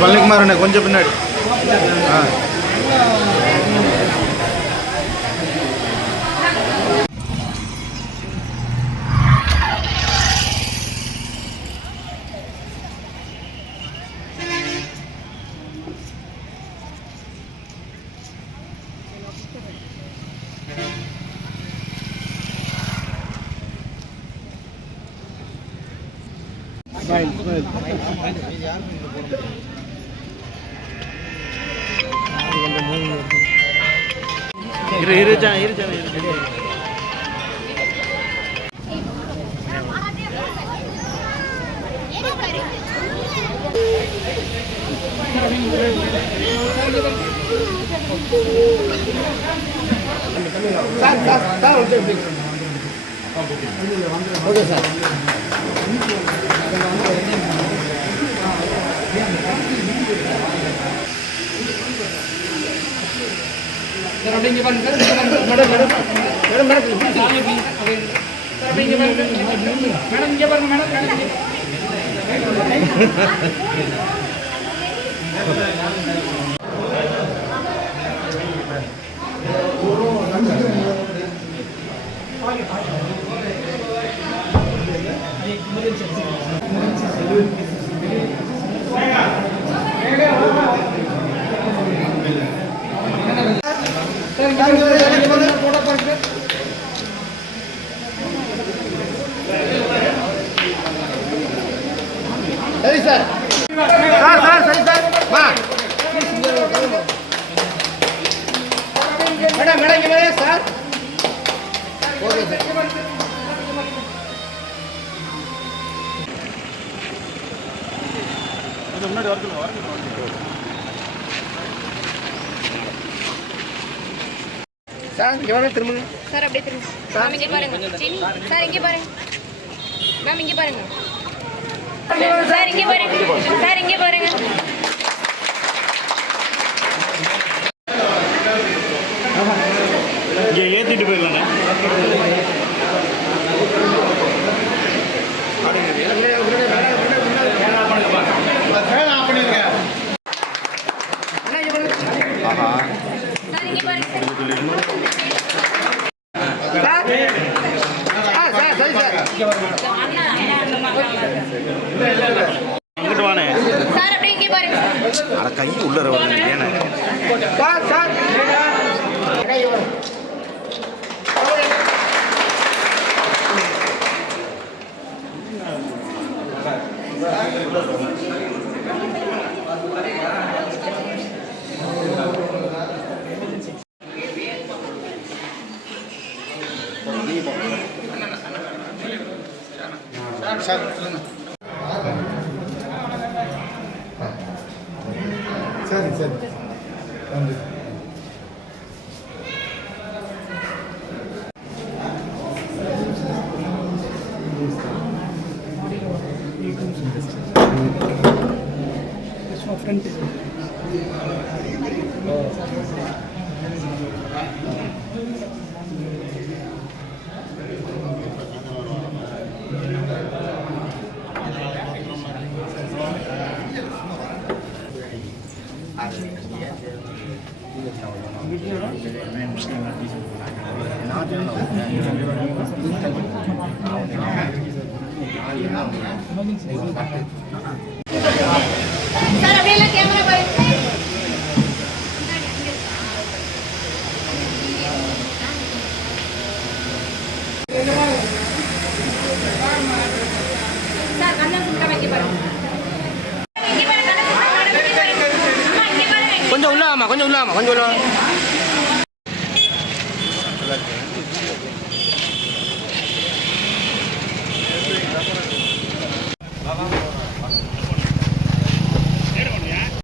பழனிக்குமார் அண்ணே கொஞ்சம் பின்னாடி. Okay sir. சார் அப்படியே இங்கே பாருங்க sir. Madam madam madam madam sir இங்கே பாருங்க மேடம். இங்கே பாருங்க மேடம். சரி சார். சார் சார் சரி சார். வா மேடம் மேடம் இங்கே வரேன் சார். Okay sir. முன்னாடி வரதுல சார் இங்கே வரேன் திரும்ப சார் அப்படியே திரும்ப சார் இங்கே பாருங்க. சார் இங்கே பாருங்க மேம். இங்கே பாருங்க சார். இங்கே பாருங்க சார். இங்கே பாருங்க. இங்கே ஏற்றிட்டு போயிடலாண்ணே. ஆஹா சார் இங்கே பாருங்க சார். சரி சார். இங்கிட்டு வானே சார். அப்படியே இங்கே பாருங்க சார். அட கை உள்ள வருது ஏன்னா சார் சார். சரி சரி. நன்றி. Front sir. அப்படியே கேமரா பாருங்க. சார் கண்ணை சுண்டா வைக்க பாருங்க. கொஞ்சம் உள்ள வாமா. கொஞ்சம் உள்ள வாமா. கொஞ்சம் உள்ள.